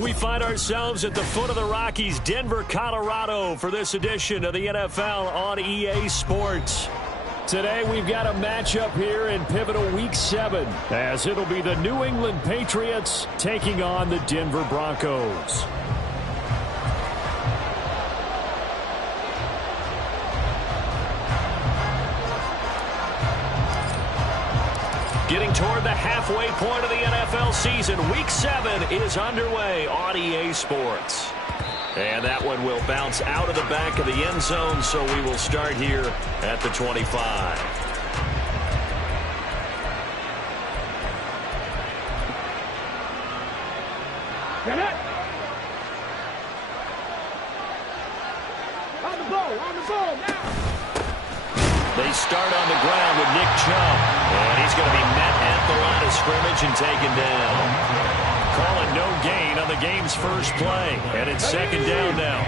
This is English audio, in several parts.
We find ourselves at the foot of the Rockies, Denver, Colorado, for this edition of the NFL on EA Sports. Today we've got a matchup here in pivotal Week 7, as it'll be the New England Patriots taking on the Denver Broncos. Getting toward the halfway point of the NFL season, Week 7 is underway on EA Sports. And that one will bounce out of the back of the end zone, so we will start here at the 25. Get it! On the ball, now! They start on the ground with Nick Chubb, and he's going to be met at the line of scrimmage and taken down. Calling no gain on the game's first play, and it's second down now.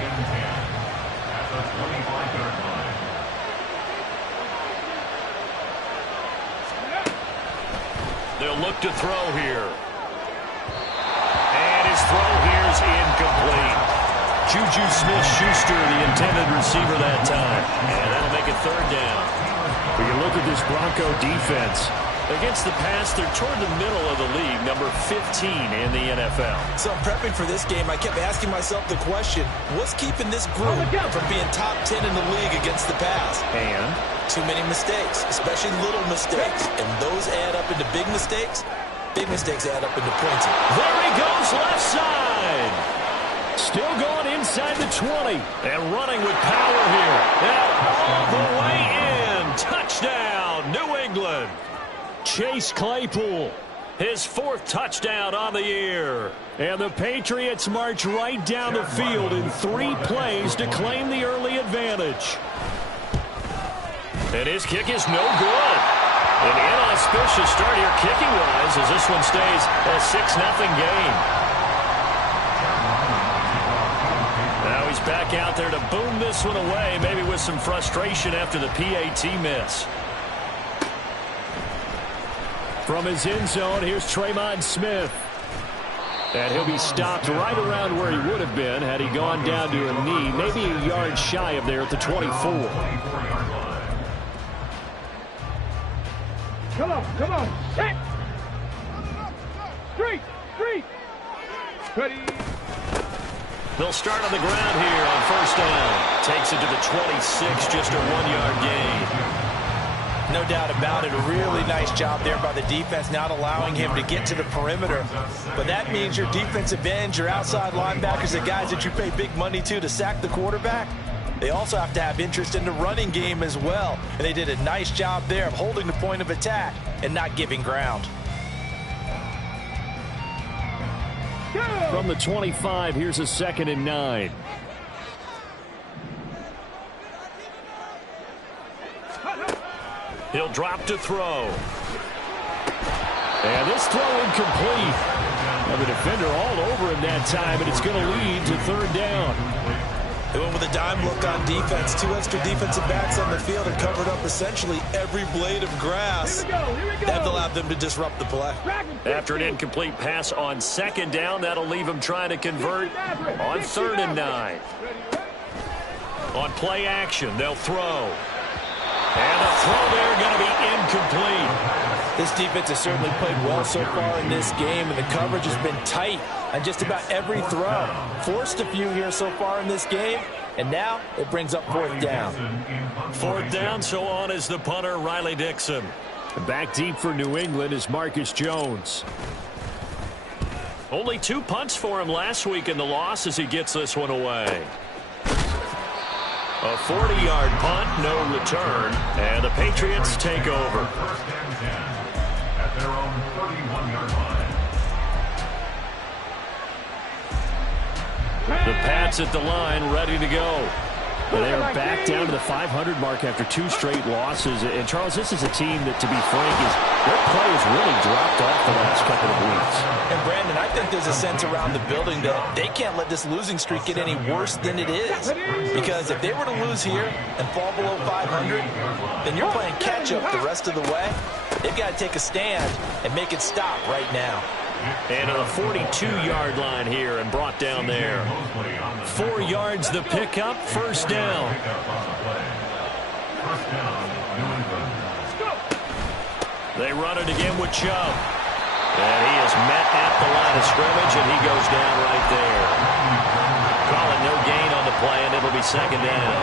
They'll look to throw here. And his throw here is incomplete. Juju Smith-Schuster, the intended receiver that time. And that'll make it third down. We can look at this Bronco defense. Against the pass, they're toward the middle of the league, number 15 in the NFL. So I'm prepping for this game. I kept asking myself the question, what's keeping this group from being top 10 in the league against the pass? And? Too many mistakes, especially little mistakes. And those add up into big mistakes. Big mistakes add up into points. There he goes, left side. Still going inside the 20. And running with power here. And all the way in. Touchdown, New England. Chase Claypool, his 4th touchdown on the year. And the Patriots march right down the field in 3 plays to claim the early advantage. And his kick is no good. An inauspicious start here kicking-wise as this one stays a 6-0 game. Now he's back out there to boom this one away, maybe with some frustration after the PAT miss. From his end zone, here's Tremon Smith. And he'll be stopped right around where he would have been had he gone down to a knee, maybe a yard shy of there at the 24. Come on, set! Street! Ready! They'll start on the ground here on first down. Takes it to the 26, just a 1-yard gain. No doubt about it. A really nice job there by the defense, not allowing him to get to the perimeter. But that means your defensive ends, your outside linebackers, the guys that you pay big money to sack the quarterback, they also have to have interest in the running game as well. And they did a nice job there of holding the point of attack and not giving ground. From the 25, here's a 2nd and 9. He'll drop to throw. And this throw incomplete. And the defender all over him that time, and it's going to lead to 3rd down. They went with a dime look on defense. 2 extra defensive backs on the field and covered up essentially every blade of grass. That allowed them to disrupt the play. After an incomplete pass on 2nd down, that'll leave them trying to convert on 3rd and 9. On play action, they'll throw. And the throw there going to be incomplete. This defense has certainly played well so far in this game, and the coverage has been tight on just about every throw. Forced a few here so far in this game, and now it brings up 4th down. 4th down, so on is the punter, Riley Dixon. Back deep for New England is Marcus Jones. Only 2 punts for him last week in the loss as he gets this one away. A 40-yard punt, no return, and the Patriots take over. At their own 31-yard line. The Pats at the line, ready to go. They are back down to the 500 mark after 2 straight losses. And, Charles, this is a team that, to be frank, their play has really dropped off the last couple of weeks. And, Brandon, I think there's a sense around the building that they can't let this losing streak get any worse than it is. Because if they were to lose here and fall below 500, then you're playing catch-up the rest of the way. They've got to take a stand and make it stop right now. And to the 42-yard line here and brought down there. 4 yards the pickup, first down. They run it again with Chubb. And he is met at the line of scrimmage, and he goes down right there. Calling no gain on the play, and it'll be second down.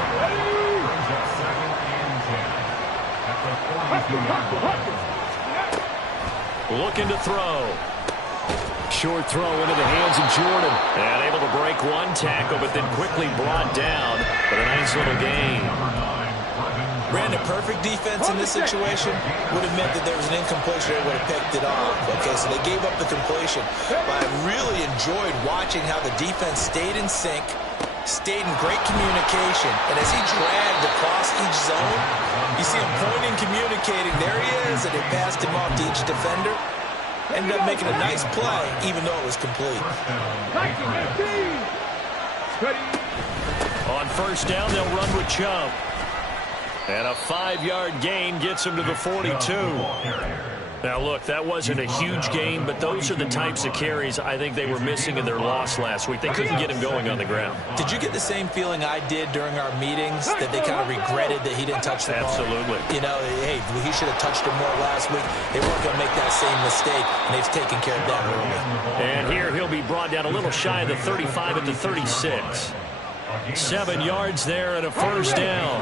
Looking to throw. Short throw into the hands of Jordan. And able to break one tackle, but then quickly brought down. But a nice little gain. Brandon, perfect defense in this situation would have meant that there was an incompletion. They would have picked it off. Okay, so they gave up the completion. But I really enjoyed watching how the defense stayed in sync, stayed in great communication. And as he dragged across each zone, you see him pointing, communicating. There he is, and they passed him off to each defender. Ended up making a nice play, even though it was complete. On first down, they'll run with Chubb. And a 5-yard gain gets him to the 42. Now, look, that wasn't a huge gain, but those are the types of carries I think they were missing in their loss last week. They couldn't get him going on the ground. Did you get the same feeling I did during our meetings, that they kind of regretted that he didn't touch the ball? Absolutely. You know, hey, he should have touched it more last week. They weren't going to make that same mistake, and they've taken care of that early. And here he'll be brought down a little shy of the 35 at the 36. 7 yards there and a first down.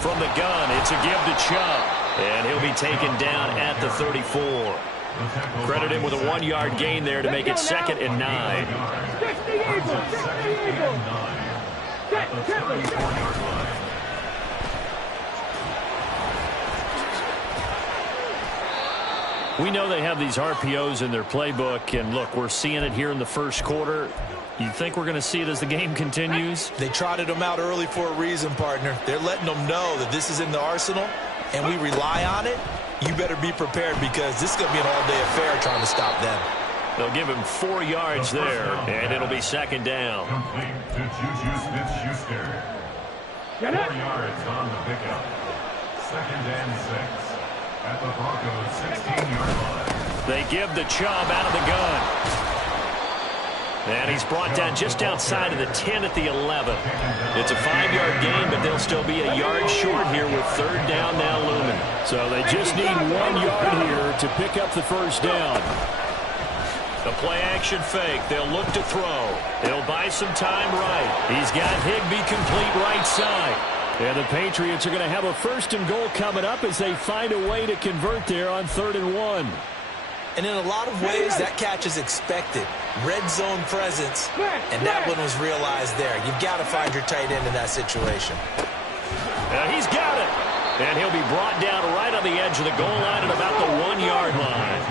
From the gun, it's a give to Chubb. And he'll be taken down at the 34. Credit him with a 1-yard gain there to make it 2nd and 9. We know they have these RPOs in their playbook, and look, we're seeing it here in the first quarter. You think we're going to see it as the game continues? They trotted them out early for a reason, partner. They're letting them know that this is in the arsenal, and we rely on it. You better be prepared, because this is going to be an all-day affair trying to stop them. They'll give him 4 yards there, and it'll be second down. Complete to Juju Smith-Schuster. 4 yards on the pickup. 2nd and 6. At the Broncos' 16-yard line. They give the Chubb out of the gun. And he's brought down just outside of the 10 at the 11. It's a 5-yard gain, but they'll still be a yard short here with 3rd down now looming. So they just need 1 yard here to pick up the first down. The play-action fake. They'll look to throw. They'll buy some time right. He's got Higbee complete right side. And the Patriots are going to have a 1st and goal coming up as they find a way to convert there on 3rd and 1. And in a lot of ways, that catch is expected. Red zone presence, and that one was realized there. You've got to find your tight end in that situation. He's got it. And he'll be brought down right on the edge of the goal line at about the 1-yard line.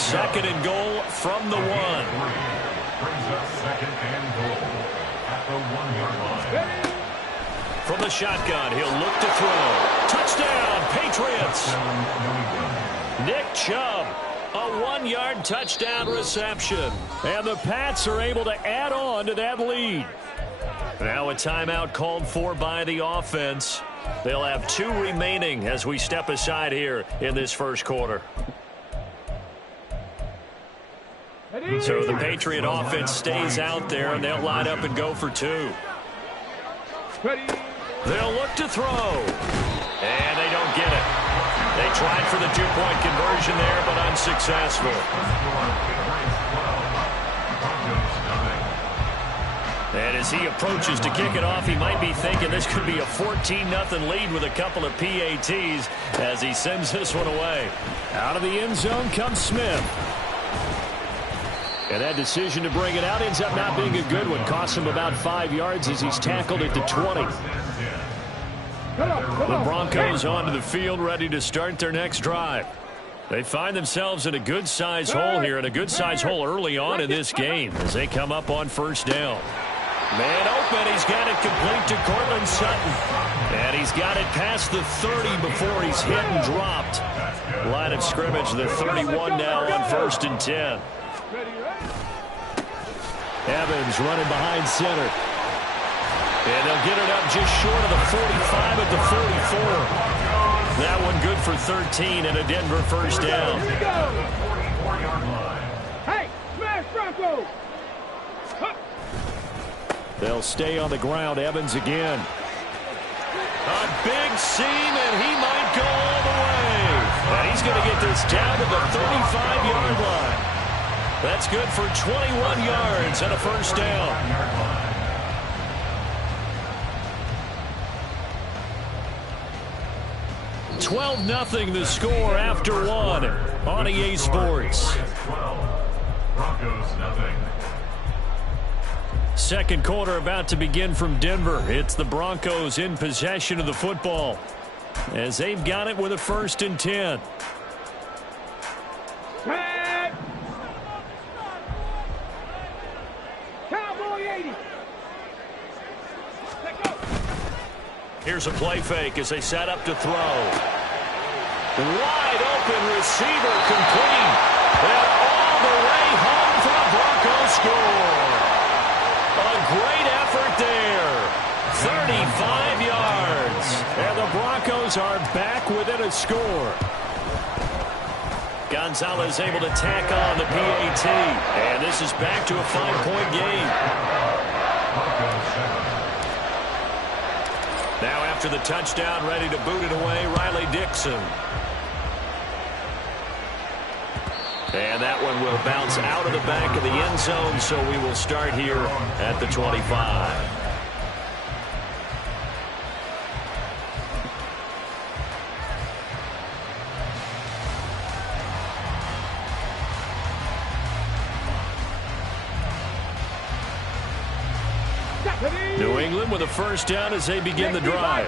2nd and goal from the 1. Brings up 2nd and goal at the 1-yard line. From the shotgun, he'll look to throw. Touchdown, Patriots. Nick Chubb, a 1-yard touchdown reception. And the Pats are able to add on to that lead. Now a timeout called for by the offense. They'll have 2 remaining as we step aside here in this first quarter. So the Patriot offense stays out there, and they'll line up and go for 2. They'll look to throw. And they don't get it. They tried for the 2-point conversion there, but unsuccessful. And as he approaches to kick it off, he might be thinking this could be a 14-0 lead with a couple of PATs as he sends this one away. Out of the end zone comes Smith. And that decision to bring it out ends up not being a good one. Costs him about 5 yards as he's tackled at the 20. The Broncos onto the field, ready to start their next drive. They find themselves in a good-sized hole here, and a good-sized hole early on in this game as they come up on 1st down. Man open, he's got it complete to Cortland Sutton. And he's got it past the 30 before he's hit and dropped. Line of scrimmage, the 31 now on 1st and 10. Evans running behind center. And they'll get it up just short of the 45 at the 44. That one good for 13 and a Denver first down. Hey, smash Bronco! They'll stay on the ground. Evans again. A big seam, and he might go all the way. And he's going to get this down to the 35-yard line. That's good for 21 yards and a first down. 12-0 the score after one on EA Sports. Broncos nothing. Second quarter about to begin from Denver. It's the Broncos in possession of the football as they've got it with a 1st and 10. Cowboy 80. Here's a play fake as they set up to throw. Wide open receiver complete. And all the way home for a Broncos score. A great effort there. 35 yards. And the Broncos are back within a score. Gonzalez able to tack on the PAT. And this is back to a 5-point game. Now after the touchdown, ready to boot it away, Riley Dixon. And that one will bounce out of the back of the end zone, so we will start here at the 25. New England with a first down as they begin the drive.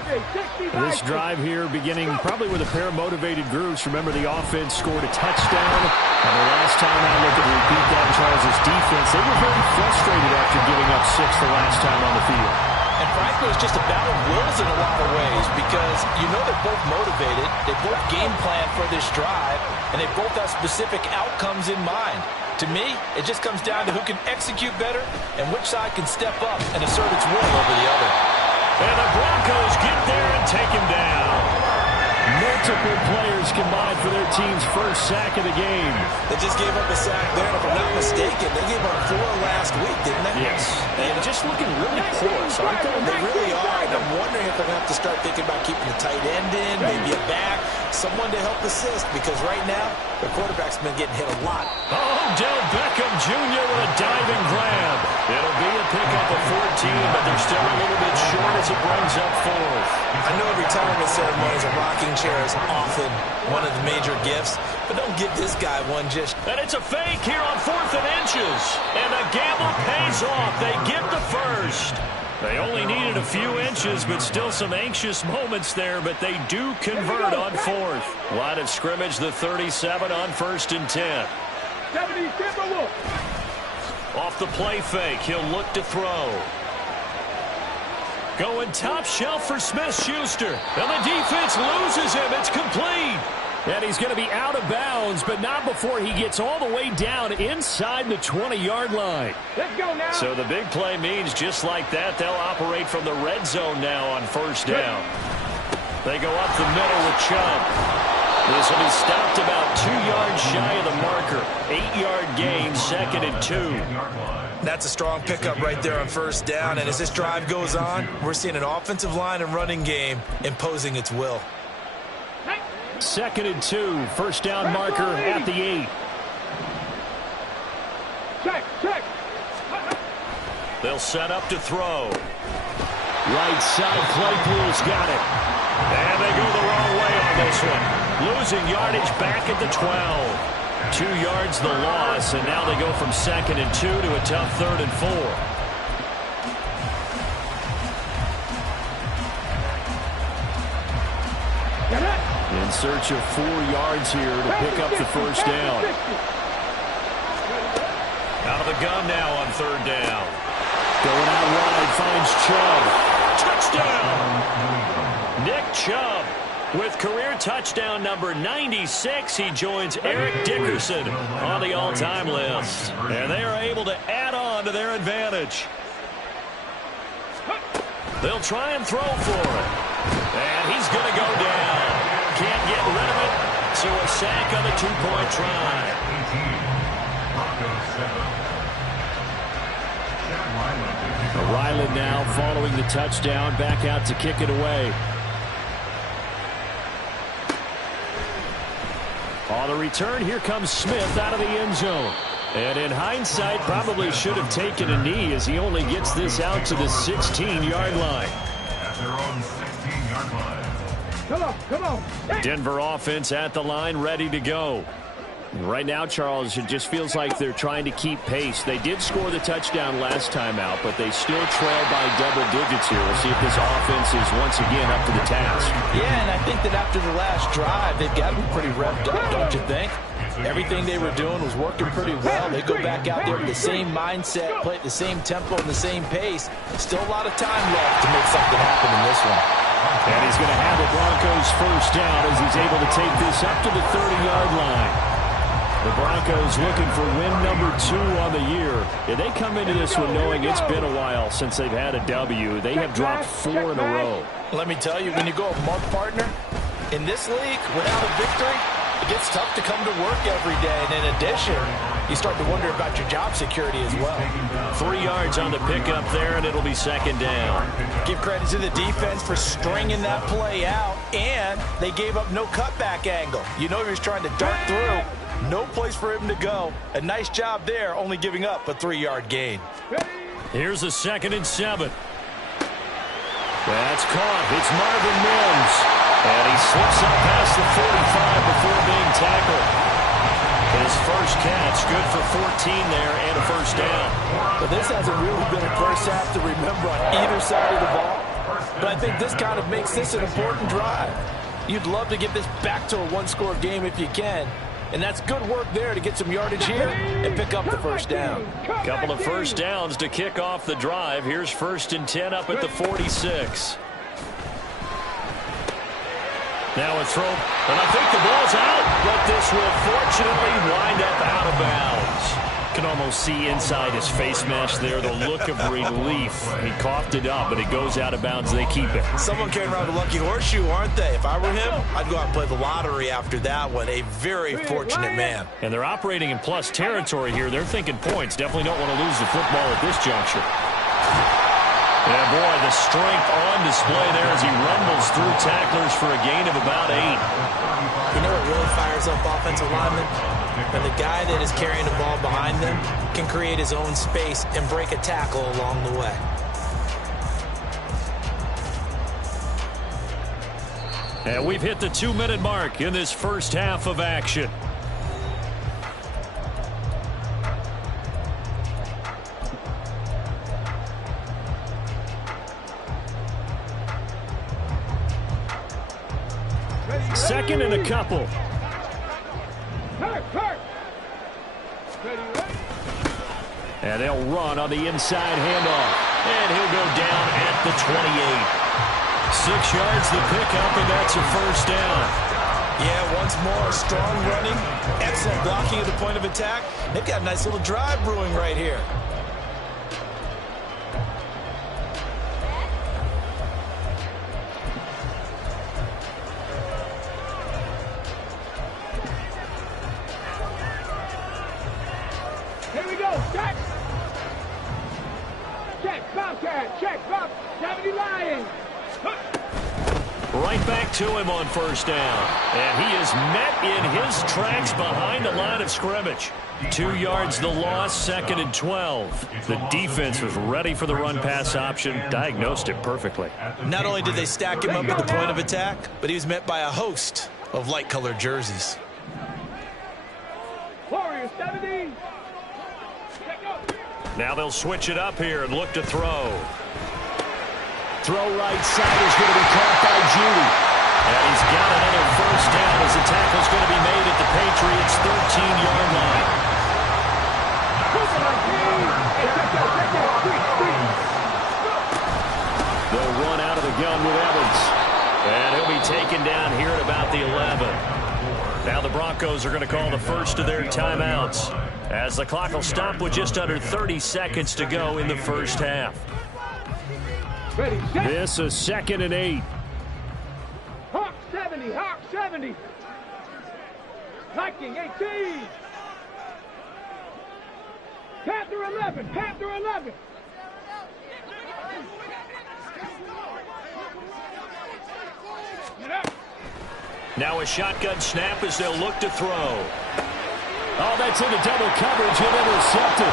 This drive here beginning probably with a pair of motivated groups. Remember, the offense scored a touchdown. And the last time I looked at repeat that, Charles' defense, they were very frustrated after giving up 6 the last time on the field. And frankly, it's just a battle of wills in a lot of ways because you know they're both motivated. They both game plan for this drive, and they both have specific outcomes in mind. To me, it just comes down to who can execute better and which side can step up and assert its will over the other. And the Broncos get there and take him down. Multiple players combined for their team's first sack of the game. They just gave up a sack there, and if I'm not mistaken, they gave up 4 last week, didn't they? Yes. And just looking really porous, aren't they? They really are, and I'm wondering if they're going to have to start thinking about keeping the tight end in, maybe a back, someone to help assist, because right now, the quarterback's been getting hit a lot. Odell Beckham Jr. with a diving grab. It'll be a pickup of 14, but they're still a little bit short as it brings up 4th. I know retirement ceremonies, a rocking chair is often one of the major gifts, but don't give this guy one just. And it's a fake here on 4th and inches. And the gamble pays off. They get the first. They only needed a few inches, but still some anxious moments there, but they do convert on 4th. Line of scrimmage, the 37 on 1st and 10. Off the play fake, he'll look to throw. Going top shelf for Smith-Schuster. And the defense loses him. It's complete. And he's going to be out of bounds, but not before he gets all the way down inside the 20-yard line. Let's go now. So the big play means just like that, they'll operate from the red zone now on 1st down. They go up the middle with Chubb. This will be stopped about 2 yards shy of the marker. 8-yard gain, 2nd and 2. That's a strong pickup right there on 1st down, and as this drive goes on, we're seeing an offensive line and running game imposing its will. 2nd and 2, 1st down marker at the 8. Check. They'll set up to throw. Right side, Claypool's got it. And they go the wrong way on this one. Losing yardage back at the 12. 2 yards the loss, and now they go from 2nd and 2 to a tough 3rd and 4. In search of 4 yards here to pick up the first down. Out of the gun now on 3rd down. Going out wide, finds Chubb. Touchdown! Nick Chubb with career touchdown number 96. He joins Eric Dickerson on the all-time list. And they are able to add on to their advantage. They'll try and throw for it. And he's going to go down. Can't get rid of it. So a sack on the two-point try. Ryland now following the touchdown, back out to kick it away. On the return, here comes Smith out of the end zone. And in hindsight, probably should have taken a knee as he only gets this out to the 16-yard line. At their own 16-yard line. Come on. Denver offense at the line, ready to go. Right now, Charles, it just feels like they're trying to keep pace. They did score the touchdown last time out, but they still trail by double digits here. We'll see if this offense is once again up to the task. Yeah, and I think that after the last drive, they've got to be pretty revved up, don't you think? Everything they were doing was working pretty well. They go back out there with the same mindset, play at the same tempo and the same pace. Still a lot of time left to make something happen in this one. And he's going to have the Broncos first down as he's able to take this up to the 30-yard line. The Broncos looking for win number 2 on the year. And they come into this one knowing it's been a while since they've had a W. They have dropped 4 in a row. Let me tell you, when you go a month partner, in this league, without a victory, it gets tough to come to work every day. And in addition, you start to wonder about your job security as well. 3 yards on the pickup there, and it'll be second down. Give credit to the defense for stringing that play out, and they gave up no cutback angle. You know he was trying to dart through. No place for him to go. A nice job there, only giving up a 3-yard gain. Here's a 2nd and 7. That's caught. It's Marvin Mims. And he slips up past the 45 before being tackled. His first catch, good for 14 there and a first down. But this hasn't really been a first half to remember on either side of the ball. But I think this kind of makes this an important drive. You'd love to get this back to a one-score game if you can. And that's good work there to get some yardage here and pick up the first down. Couple of first downs to kick off the drive. Here's 1st and 10 up at the 46. Now a throw, and I think the ball's out, but this will fortunately wind up out of bounds. Can almost see inside his face mesh there the look of relief. He coughed it up, but it goes out of bounds. They keep it. Someone carrying around a lucky horseshoe, aren't they? If I were him, I'd go out and play the lottery after that one. A very fortunate man. And they're operating in plus territory here. They're thinking points. Definitely don't want to lose the football at this juncture. Yeah, boy, the strength on display there as he rumbles through tacklers for a gain of about 8. You know what really fires up offensive linemen? When the guy that is carrying the ball behind them can create his own space and break a tackle along the way. And we've hit the 2-minute mark in this first half of action. Second and a couple. And they'll run on the inside handoff. And he'll go down at the 28. 6 yards the pickup, and that's a first down. Yeah, once more, strong running, excellent blocking at the point of attack. They've got a nice little drive brewing right here. Here we go. Check. Check. Bobcat. Check. Bob. 70 Lions. Right back to him on first down. And he is met in his tracks behind the line of scrimmage. 2 yards the loss, 2nd and 12. The defense was ready for the run-pass option, diagnosed it perfectly. Not only did they stack him up at the point of attack, but he was met by a host of light-colored jerseys. Warriors 70. Now they'll switch it up here and look to throw. Throw right side is going to be caught by Judy. And he's got another first down as the tackle's going to be made at the Patriots' 13-yard line. They'll run out of the gun with Evans. And he'll be taken down here at about the 11. Now the Broncos are going to call the first of their timeouts, as the clock will stop with just under 30 seconds to go in the first half. Ready, set. This is 2nd and 8. Hawk 70, Hawk 70. Viking 18. Panther 11, Panther 11. Get up. Now a shotgun snap as they'll look to throw. Oh, that's into double coverage and intercepted.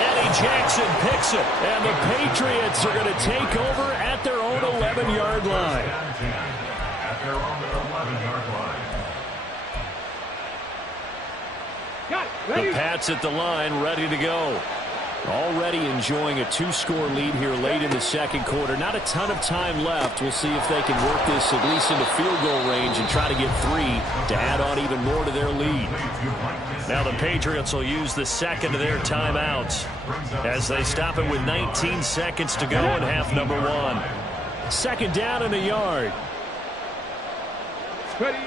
Eddie Jackson picks it. And the Patriots are going to take over at their own 11-yard line. At their own 11-yard line. Got it. Ready. The Pats at the line, ready to go. Already enjoying a 2-score lead here late in the second quarter. Not a ton of time left. We'll see if they can work this at least into field goal range and try to get 3 to add on even more to their lead. Now the Patriots will use the second of their timeouts as they stop it with 19 seconds to go in half number 1. 2nd down and a yard. Ready.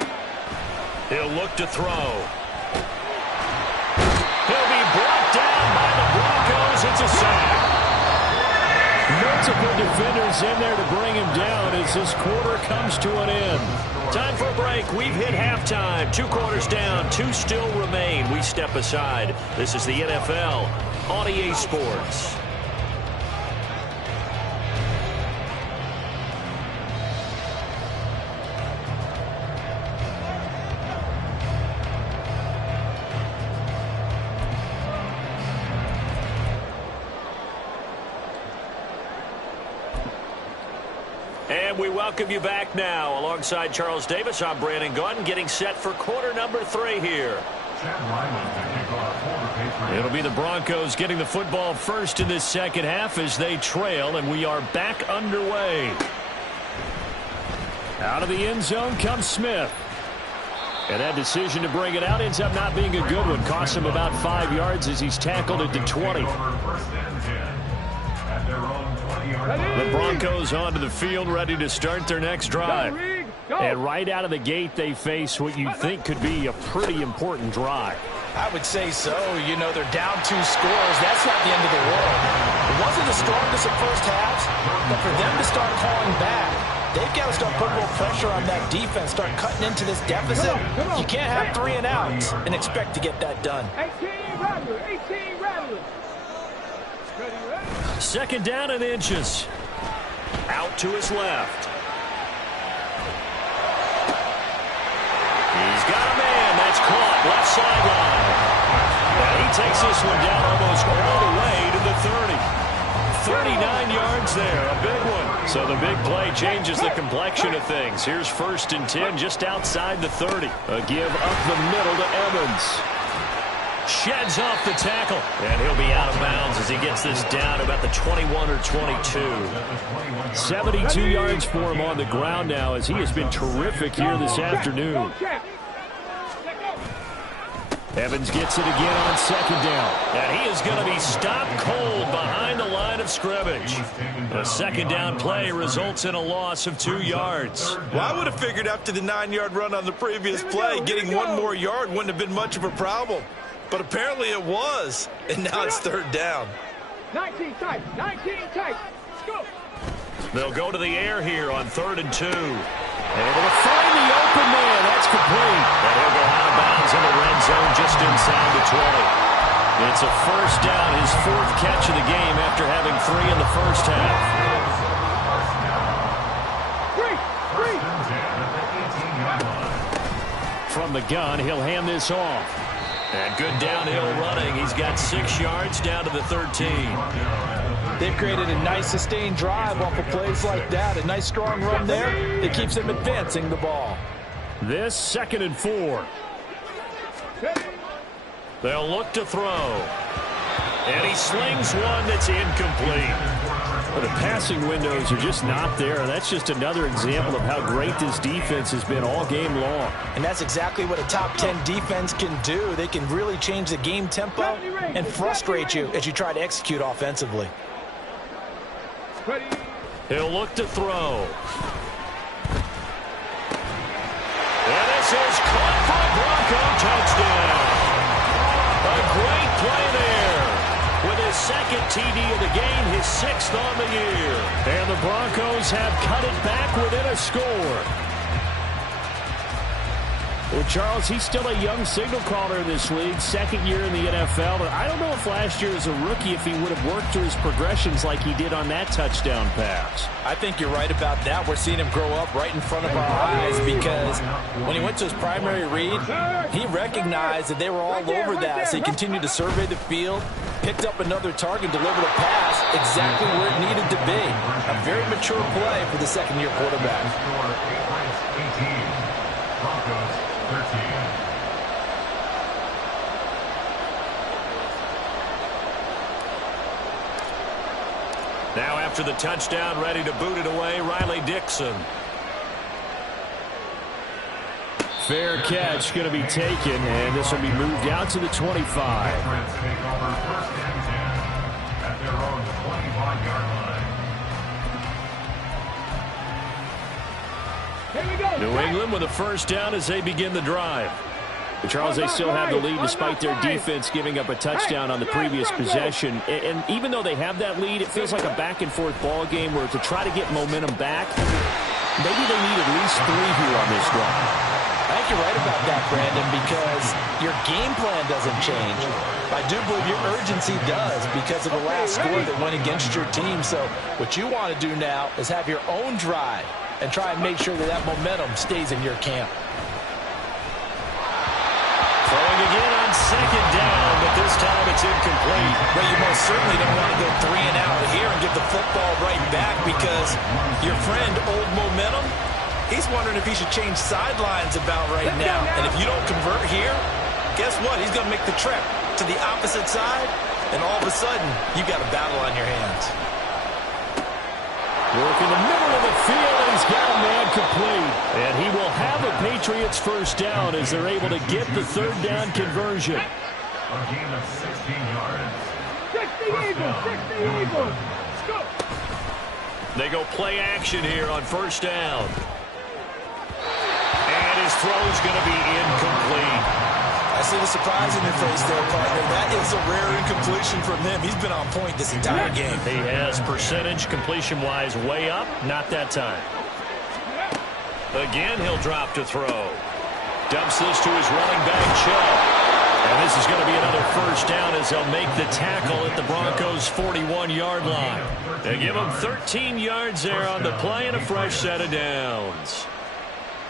He'll look to throw. He'll be brought down by the Broncos. It's a sack. Multiple defenders in there to bring him down as this quarter comes to an end. Time for a break. We've hit halftime. 2 quarters down. 2 still remain. We step aside. This is the NFL on EA Sports. And we welcome you back now. Alongside Charles Davis, I'm Brandon Gaudin, getting set for quarter number 3 here. It'll be the Broncos getting the football first in this second half as they trail, and we are back underway. Out of the end zone comes Smith. And that decision to bring it out ends up not being a good one. Costs him about 5 yards as he's tackled at the 20. The Broncos onto the field, ready to start their next drive. And right out of the gate, they face what you think could be a pretty important drive. I would say so. You know, they're down 2 scores. That's not the end of the world. It wasn't the strongest of first halves, but for them to start calling back, they've got to start putting more pressure on that defense, start cutting into this deficit. You can't have 3 and outs and expect to get that done. 18 Rattler, 18 Rattler. Ready, ready. 2nd down and inches. Out to his left. He's got a man. That's caught. Left sideline. And he takes this one down almost all the way to the 30. 39 yards there. A big one. So the big play changes the complexion of things. Here's 1st and 10 just outside the 30. A give up the middle to Evans. Sheds off the tackle. And he'll be out of bounds as he gets this down about the 21 or 22. 72 yards for him on the ground now as he has been terrific here this afternoon. Evans gets it again on 2nd down. And he is going to be stopped cold behind the line of scrimmage. A 2nd down play results in a loss of 2 yards. Well, I would have figured after the 9-yard run on the previous play, getting 1 more yard wouldn't have been much of a problem. But apparently it was, and now it's 3rd down. 19 tight, 19 tight. Go. They'll go to the air here on 3rd and 2. Able to find the open man. That's complete. And he'll go out of bounds in the red zone just inside the 20. It's a 1st down, his 4th catch of the game after having 3 in the first half. 3. From the gun, he'll hand this off. And good downhill running. He's got 6 yards down to the 13. They've created a nice sustained drive off of plays like that. A nice strong run there that keeps them advancing the ball. This 2nd and 4. They'll look to throw. And he slings one that's incomplete. Well, the passing windows are just not there. That's just another example of how great this defense has been all game long. And that's exactly what a top 10 defense can do. They can really change the game tempo and frustrate you as you try to execute offensively. He'll look to throw. And this is caught for a Bronco touchdown. A great play there. With his 2nd TD of the game, his 6th on the year. And the Broncos Broncos have cut it back within a score. Well, Charles, he's still a young signal caller in this league, second year in the NFL. But I don't know if last year as a rookie, if he would have worked through his progressions like he did on that touchdown pass. I think you're right about that. We're seeing him grow up right in front of our eyes because when he went to his primary read, he recognized that they were all over that. So he continued to survey the field, picked up another target, delivered a pass exactly where it needed to be. A very mature play for the second-year quarterback. Now after the touchdown, ready to boot it away, Riley Dixon. Fair catch going to be taken, and this will be moved out to the 25. New England with a first down as they begin the drive. But Charles, they still have the lead despite their defense giving up a touchdown on the previous possession. And even though they have that lead, it feels like a back-and-forth ball game where to try to get momentum back, maybe they need at least 3 here on this drive. I think you're right about that, Brandon, because your game plan doesn't change. I do believe your urgency does because of the last score that went against your team. So what you want to do now is have your own drive and try and make sure that that momentum stays in your camp. Throwing again on second down, but this time it's incomplete. But you most certainly don't want to go 3 and out here and give the football right back because your friend, Old Momentum, he's wondering if he should change sidelines about right now. And if you don't convert here, guess what? He's going to make the trip to the opposite side, and all of a sudden, you've got a battle on your hands. Work in the middle of the field, and he's got a man complete. And he will have a Patriots first down as they're able to get the third down conversion. A gain of 16 yards. 60 Eagles. Let's go. They go play action here on first down. And his throw is going to be incomplete. I see the surprise in your face there, partner. That is a rare incompletion from him. He's been on point this entire game. He has percentage completion-wise way up. Not that time. Again, he'll drop to throw. Dumps this to his running back, Chubb. And this is going to be another first down as they'll make the tackle at the Broncos' 41-yard line. They give him 13 yards there on the play and a fresh set of downs.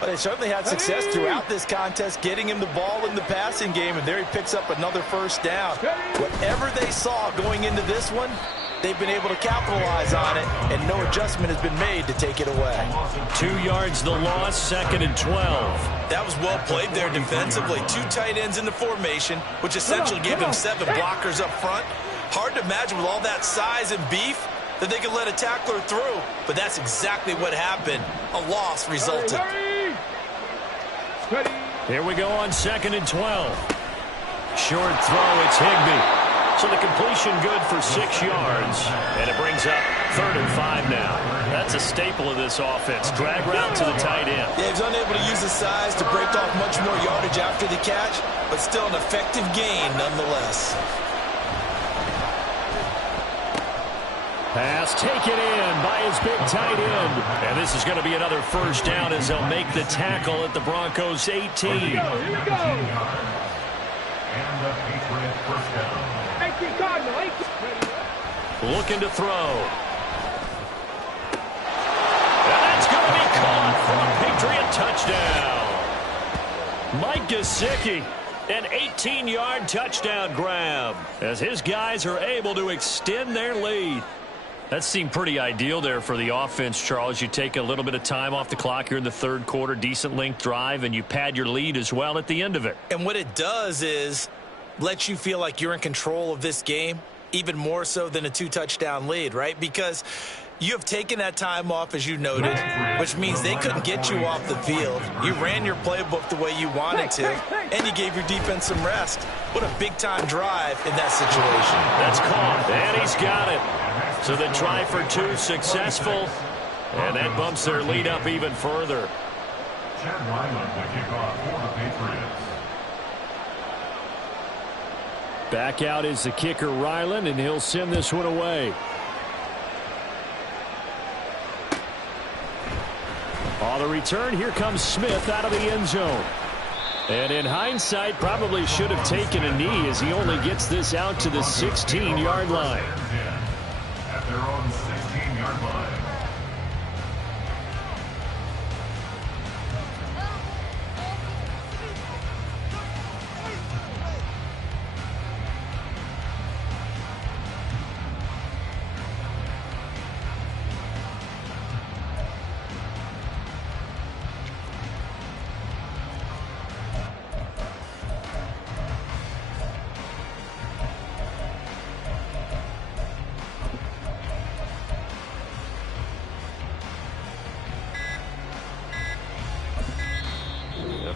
Well, they certainly had success throughout this contest, getting him the ball in the passing game, and there he picks up another first down. Whatever they saw going into this one, they've been able to capitalize on it, and no adjustment has been made to take it away. 2 yards the loss, second and 12. That was well played there defensively. 2 tight ends in the formation, which essentially gave them 7 blockers up front. Hard to imagine with all that size and beef that they could let a tackler through, but that's exactly what happened. A loss resulted. Here we go on second and 12. Short throw, it's Higbee. So the completion good for 6 yards. And it brings up 3rd and 5 now. That's a staple of this offense. Drag route to the tight end. Yeah, he's unable to use his size to break off much more yardage after the catch, but still an effective gain nonetheless. Pass taken in by his big tight end. And this is going to be another first down as they'll make the tackle at the Broncos' 18. Here we go. And the Patriot first down. 18 Cardinal. 18. Looking to throw. And that's going to be caught for a Patriot touchdown. Mike Gesicki. An 18-yard touchdown grab as his guys are able to extend their lead. That seemed pretty ideal there for the offense, Charles. You take a little bit of time off the clock here in the third quarter, decent length drive, and you pad your lead as well at the end of it. And what it does is let you feel like you're in control of this game, even more so than a 2-touchdown lead, right? Because you have taken that time off, as you noted, which means they couldn't get you off the field. You ran your playbook the way you wanted to, and you gave your defense some rest. What a big-time drive in that situation. That's caught, and he's got it. So the try for 2 successful, and that bumps their lead up even further. Chad Ryland to kick off for the Patriots. Back out is the kicker, Ryland, and he'll send this one away. On the return, here comes Smith out of the end zone. And in hindsight, probably should have taken a knee as he only gets this out to the 16-yard line. At their own 16-yard line.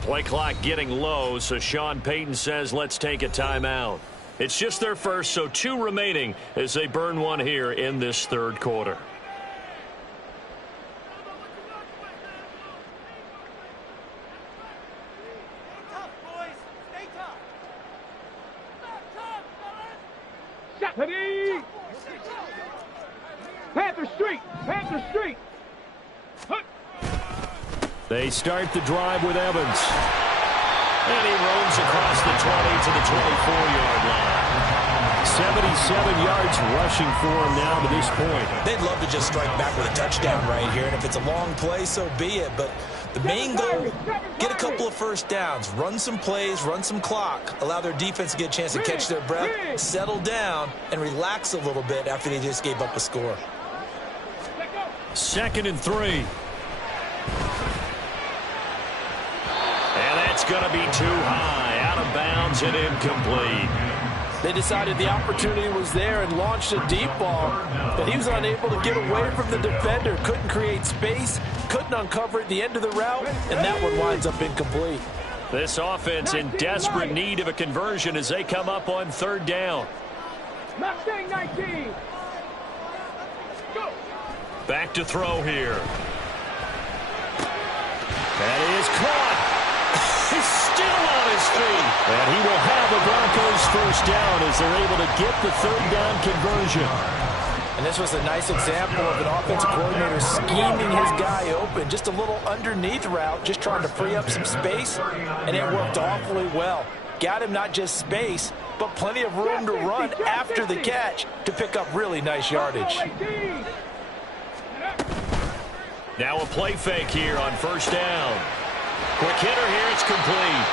Play clock getting low, so Sean Payton says let's take a timeout. It's just their first, so 2 remaining as they burn one here in this third quarter. Panther Street! Panther Street! They start the drive with Evans. And he roams across the 20 to the 24-yard line. 77 yards rushing for him now to this point. They'd love to just strike back with a touchdown right here, and if it's a long play, so be it. But the main goal, get a couple of first downs, run some plays, run some clock, allow their defense to get a chance to catch their breath, settle down, and relax a little bit after they just gave up a score. 2nd and 3. And that's going to be too high, out of bounds and incomplete. They decided the opportunity was there and launched a deep ball, but he was unable to get away from the defender, couldn't create space, couldn't uncover at the end of the route, and that one winds up incomplete. This offense in desperate need of a conversion as they come up on 3rd down. Mustang 19. Go. Back to throw here. That is caught. He's still on his feet. And he will have the Broncos first down as they're able to get the 3rd down conversion. And this was a nice example of an offensive coordinator scheming his guy open. Just a little underneath route, just trying to free up some space, and it worked awfully well. Got him not just space, but plenty of room to run after the catch to pick up really nice yardage. Now a play fake here on 1st down. Quick hitter here, it's complete.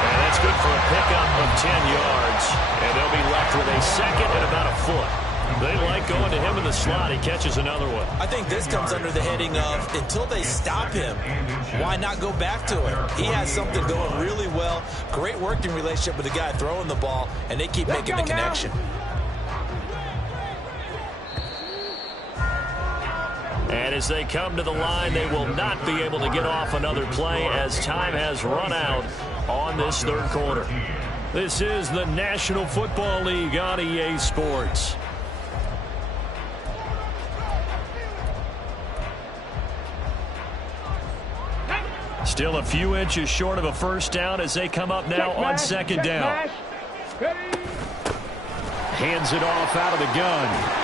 And that's good for a pickup of 10 yards. And they'll be left with a 2nd and about a foot. They like going to him in the slot. He catches another one. I think this comes under the heading of until they stop him, why not go back to it? He has something going really well. Great working relationship with the guy throwing the ball, and they keep making the connection. And as they come to the line, they will not be able to get off another play as time has run out on this 3rd quarter. This is the National Football League on EA Sports. Still a few inches short of a first down as they come up now on 2nd down. Hands it off out of the gun.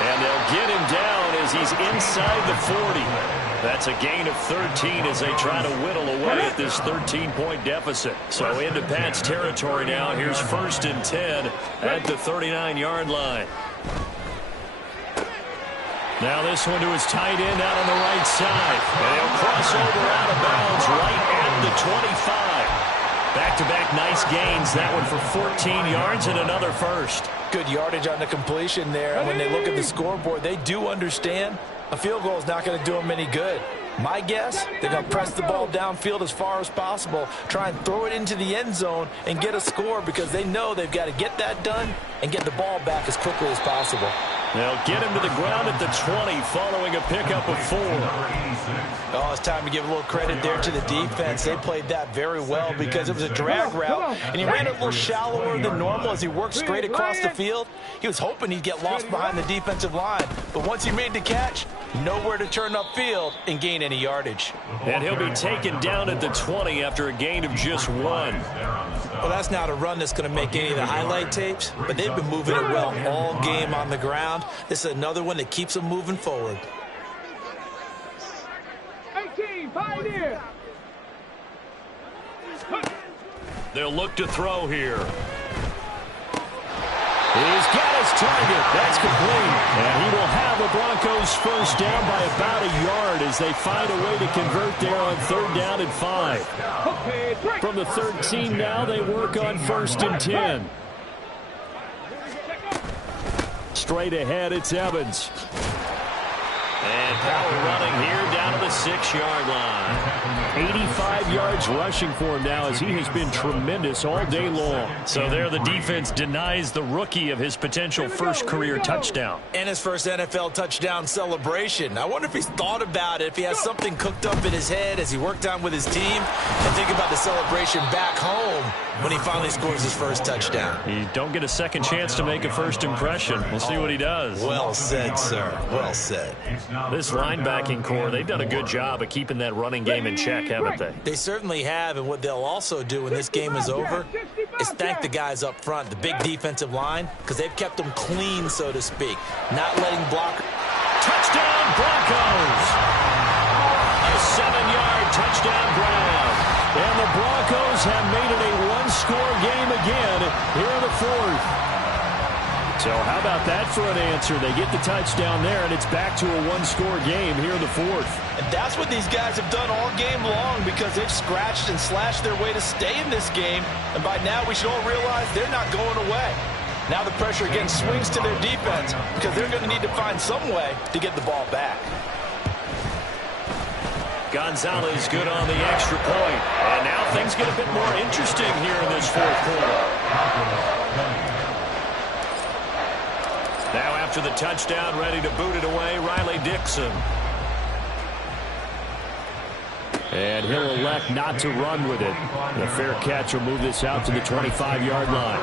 And they'll get him down as he's inside the 40. That's a gain of 13 as they try to whittle away at this 13-point deficit. So into Pat's territory now. Here's 1st and 10 at the 39-yard line. Now this one to his tight end out on the right side. And he'll cross over out of bounds right at the 25. Back-to-back nice gains. That one for 14 yards and another first. Good yardage on the completion there. When they look at the scoreboard, they do understand a field goal is not going to do them any good. My guess, they're going to press the ball downfield as far as possible, try and throw it into the end zone and get a score because they know they've got to get that done and get the ball back as quickly as possible. They'll get him to the ground at the 20 following a pickup of 4. Oh, it's time to give a little credit there to the defense. They played that very well because it was a drag route, and he ran it a little shallower than normal as he worked straight across the field. He was hoping he'd get lost behind the defensive line, but once he made the catch, nowhere to turn upfield and gain any yardage. And he'll be taken down at the 20 after a gain of just 1. Well, that's not a run that's going to make any of the highlight tapes, but they've been moving it well all game on the ground. This is another one that keeps them moving forward. They'll look to throw here. He's got his target. That's complete. And he will have the Broncos first down by about a yard as they find a way to convert there on 3rd down and 5. From the 13 now, they work on 1st and 10. Straight ahead, it's Evans. And power running here down to the 6-yard line. 85 yards rushing for him now as he has been tremendous all day long. So there the defense denies the rookie of his potential first career touchdown. And his first NFL touchdown celebration. I wonder if he's thought about it, if he has something cooked up in his head as he worked on with his team, and think about the celebration back home when he finally scores his first touchdown. You don't get a second chance to make a first impression. We'll see what he does. Well said, sir. Well said. This linebacking core, they've done a good job of keeping that running game in check, haven't they? They certainly have, and what they'll also do when this game is over is thank the guys up front, the big defensive line, because they've kept them clean, so to speak. Not letting block. Touchdown, Broncos! A 7-yard touchdown grab. And the Broncos have made it a one-score game again here in the 4th. So how about that for an answer? They get the touchdown there, and it's back to a one-score game here in the 4th. And that's what these guys have done all game long because they've scratched and slashed their way to stay in this game. And by now we should all realize they're not going away. Now the pressure again swings to their defense because they're going to need to find some way to get the ball back. Gonzalez good on the extra point. And now things get a bit more interesting here in this 4th quarter. Now after the touchdown, ready to boot it away, Riley Dixon. And he'll elect not to run with it. The fair catch will move this out to the 25-yard line.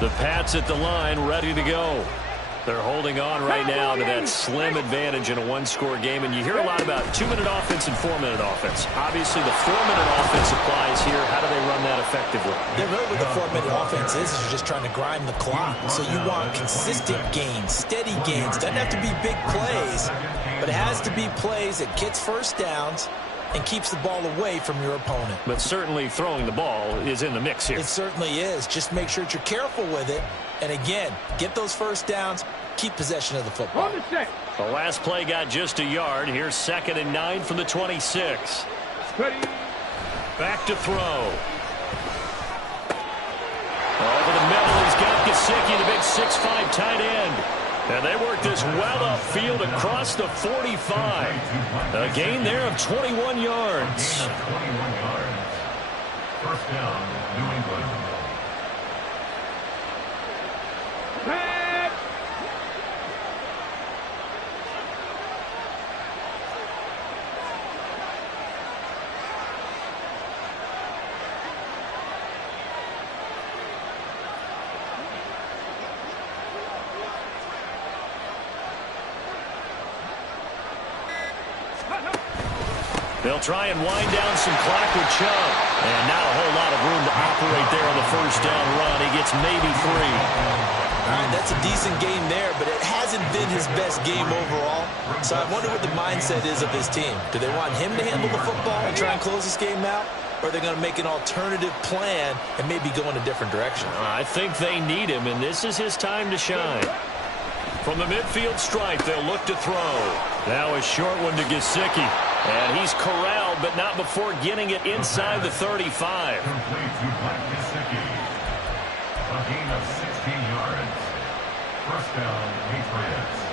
The Pats at the line, ready to go. They're holding on right now to that slim advantage in a one-score game. And you hear a lot about 2-minute offense and 4-minute offense. Obviously, the 4-minute offense applies here. How do they run that effectively? They're really what the 4-minute offense is you're just trying to grind the clock. So you want consistent gains, steady gains. Doesn't have to be big plays, but it has to be plays that gets first downs and keeps the ball away from your opponent. But certainly throwing the ball is in the mix here. It certainly is. Just make sure that you're careful with it. And again, get those first downs, keep possession of the football. The last play got just a yard. Here's 2nd and 9 from the 26. Back to throw. Over the middle, he's got Gesicki, the big 6'5" tight end. And they work this well upfield across the 45. A gain there of 21 yards. 21 yards. First down, New England. They'll try and wind down some clock with Chubb. And not a whole lot of room to operate there on the first down run. He gets maybe 3. All right, that's a decent game there, but it hasn't been his best game overall. So I wonder what the mindset is of his team. Do they want him to handle the football and try and close this game out? Or are they going to make an alternative plan and maybe go in a different direction? I think they need him, and this is his time to shine. From the midfield stripe, they'll look to throw. Now a short one to Gesicki. And he's corralled, but not before getting it inside the 35. Complete to Mike Gesicki. A gain of 16 yards. First down, Patriots.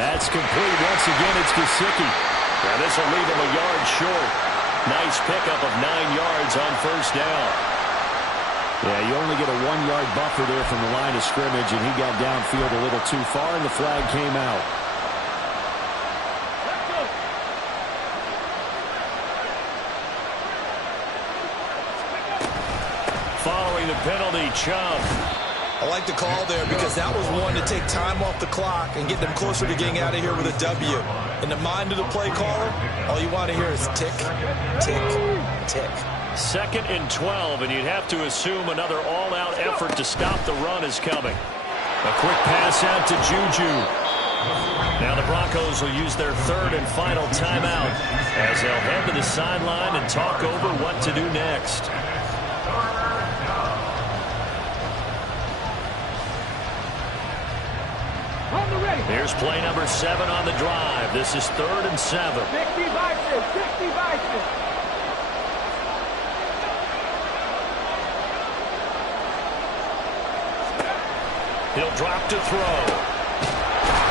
That's complete. Once again, it's Gesicki. Now this will leave him a yard short. Nice pickup of 9 yards on first down. Yeah, you only get a 1-yard buffer there from the line of scrimmage, and he got downfield a little too far, and the flag came out. Following the penalty, Chubb. I like the call there because that was one to take time off the clock and get them closer to getting out of here with a W. In the mind of the play caller, all you want to hear is tick, tick, tick. 2nd and 12, and you'd have to assume another all-out effort to stop the run is coming. A quick pass out to Juju. Now the Broncos will use their 3rd and final timeout as they'll head to the sideline and talk over what to do next. Here's play number 7 on the drive. This is 3rd and 7. 60 Vikings, 60 Vikings. He'll drop to throw.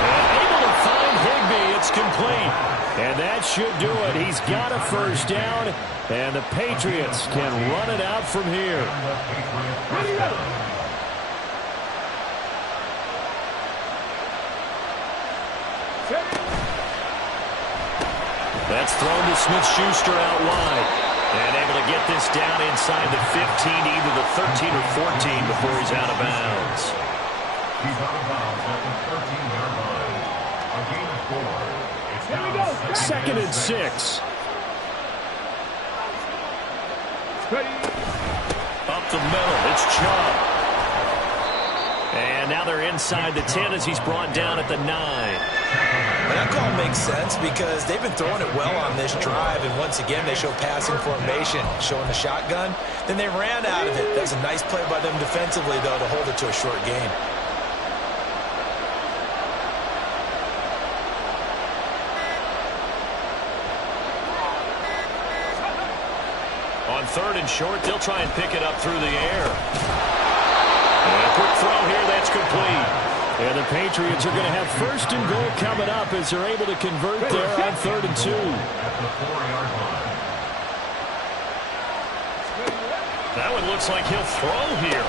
And able to find Higbee. It's complete. And that should do it. He's got a first down, and the Patriots can run it out from here. That's thrown to Smith-Schuster out wide. And able to get this down inside the 15, either the 13 or 14 before he's out of bounds. He's out of bounds at the 13-yard line. A gain of 4. It's now 2nd and 6. Up the middle, it's Chubb. And now they're inside the 10 as he's brought down at the 9. And that call makes sense because they've been throwing it well on this drive, and once again they show passing formation, showing the shotgun. Then they ran out of it. That's a nice play by them defensively, though, to hold it to a short gain. On 3rd and short, they'll try and pick it up through the air. And a quick throw here, that's complete. And the Patriots are going to have 1st and goal coming up as they're able to convert there on 3rd and 2. That one looks like he'll throw here.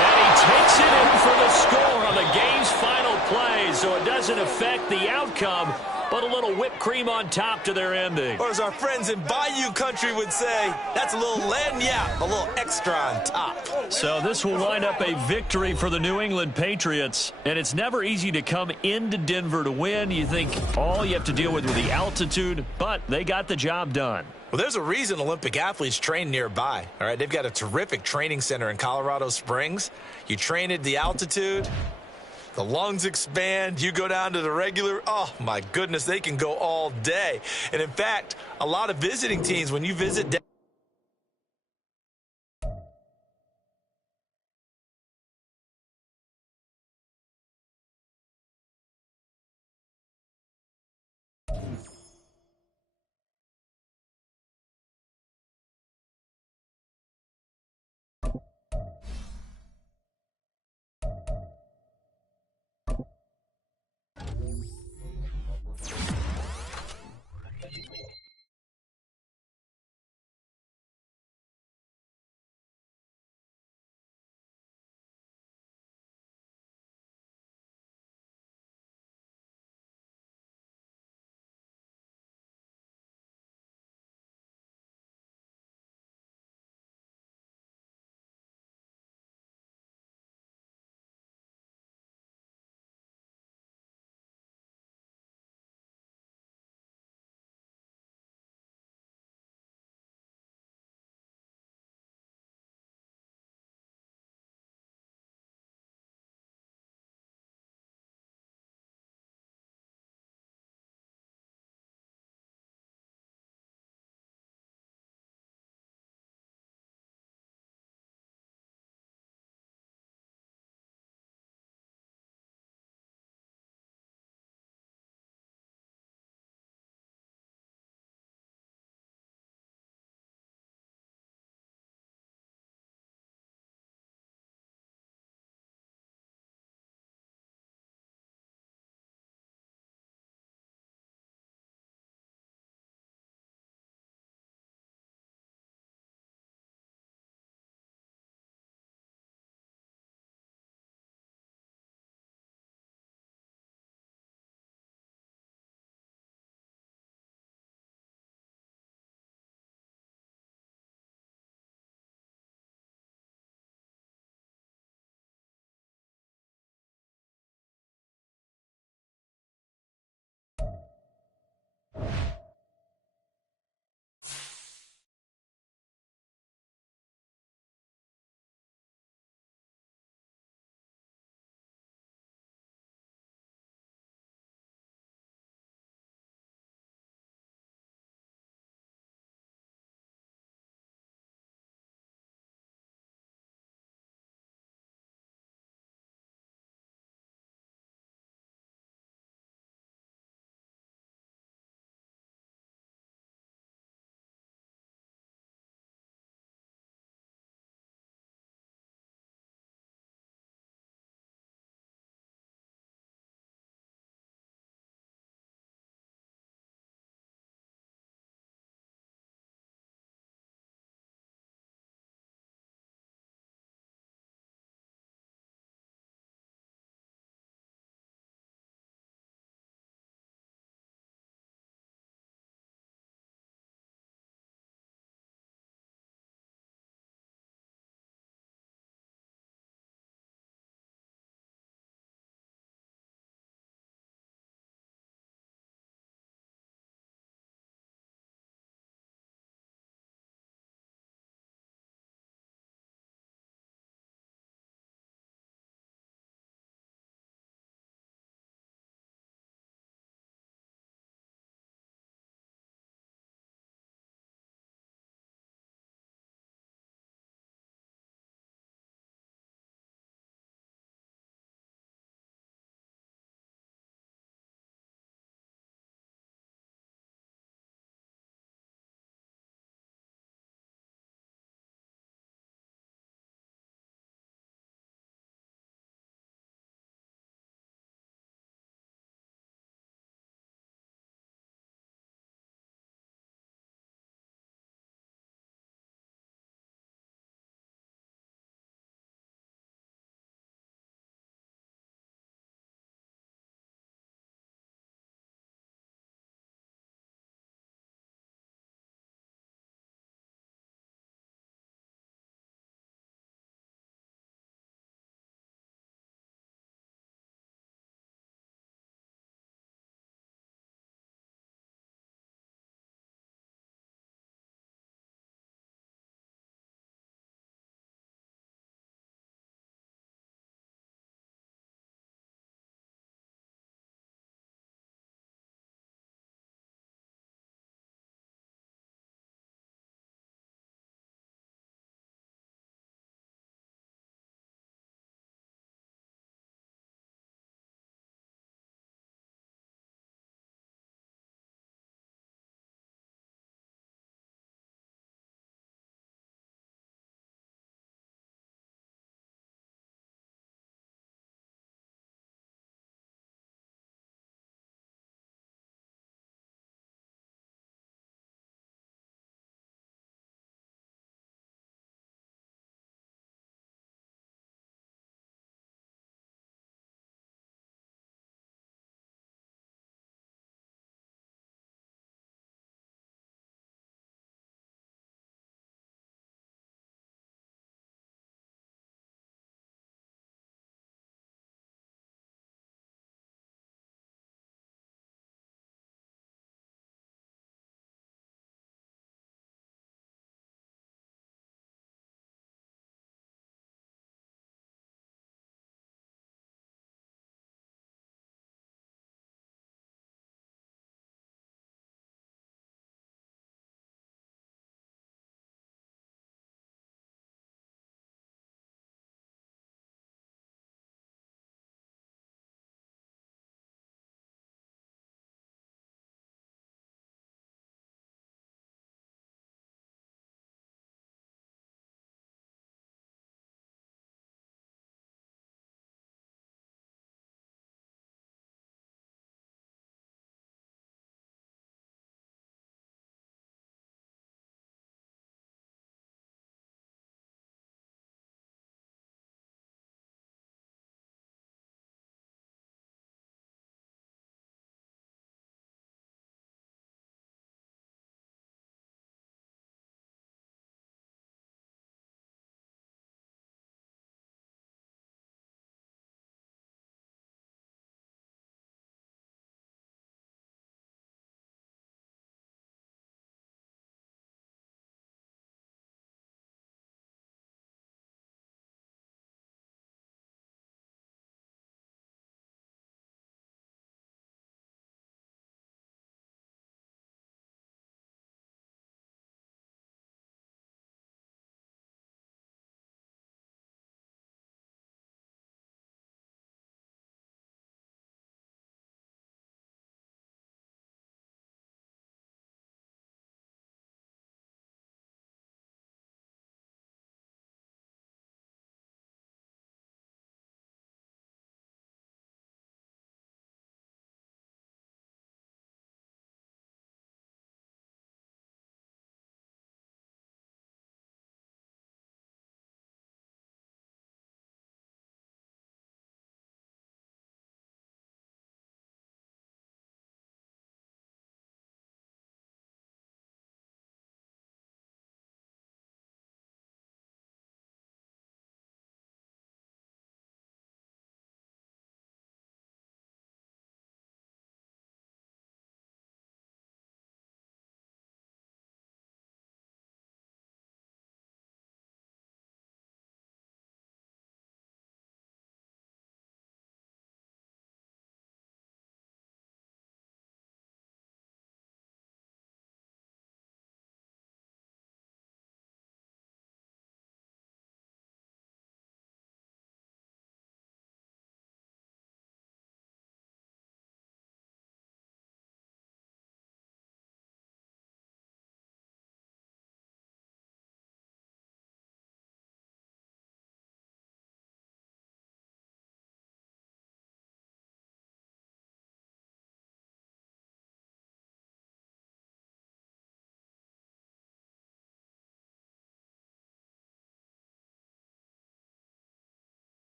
And he takes it in for the score on the game's final play, so it doesn't affect the outcome, but a little whipped cream on top to their ending. Or as our friends in Bayou country would say, that's a little lagniappe, a little extra on top. So this will wind up a victory for the New England Patriots, and it's never easy to come into Denver to win. You think all you have to deal with the altitude, but they got the job done. Well, there's a reason Olympic athletes train nearby. All right, they've got a terrific training center in Colorado Springs. You train at the altitude, the lungs expand, you go down to the regular, oh my goodness, they can go all day. And in fact, a lot of visiting teams, when you visit